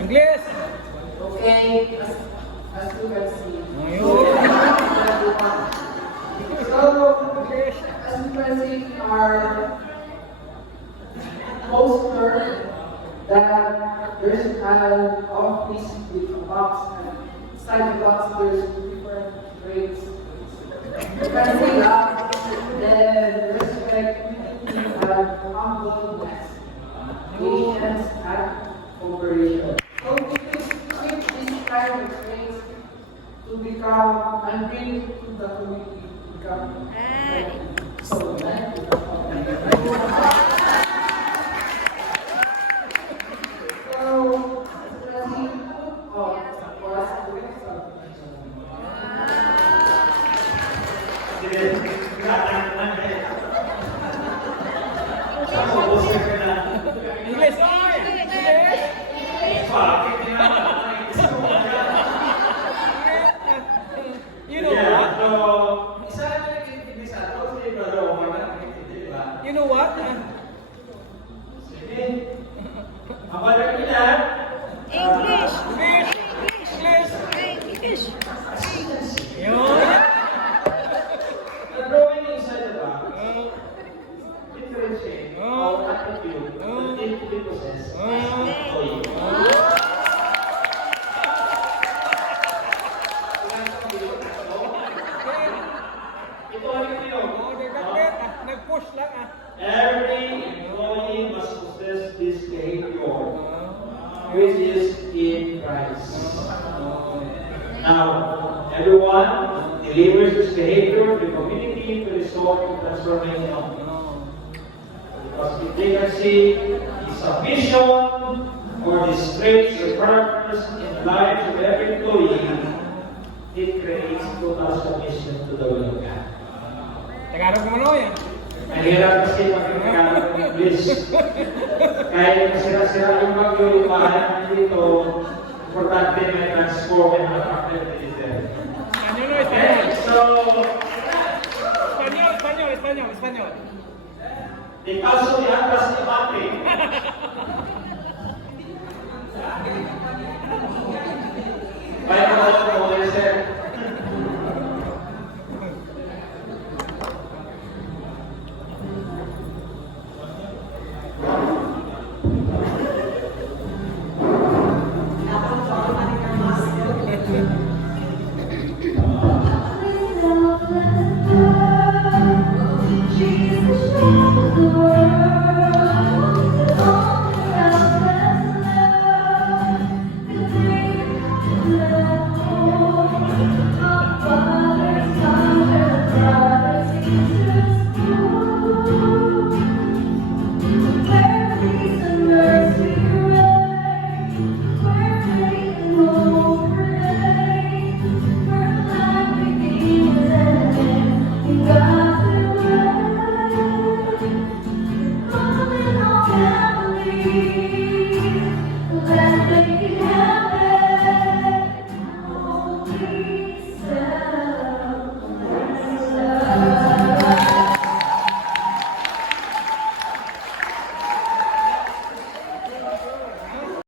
English! Okay, as you can see. Ayun! So, as you can see, our poster that there's an office with a box, and inside the box there's different grades. You can see that the respect and humbleness, patience and cooperation. So we should keep this kind of traits to become and bring to the community to become so English! Oy! You know what? You know what? English. English! English. Yun! The drawing inside the box differentiate our attitude that need to be possessed as an employee. Ito ang ito. Nag-push lang ah. Every employee must possess this behavior, which is in Christ. Now, everyone delivers this behavior to the community to result in transformation. Because if they can see the submission or the traits or characters in the lives of every employee, it creates total submission to the will of God. Tagalog mo na yan. Ang hirap kasi pag-Tagalog ng English. Kahit masira-sira yung bagyo, yung bahay dito, importante may transform and affected dito. Espanyol o Okay, Espanyol? so, Espanyol. di paso ni Atlas ni Mati. Baik kalau boleh share. God,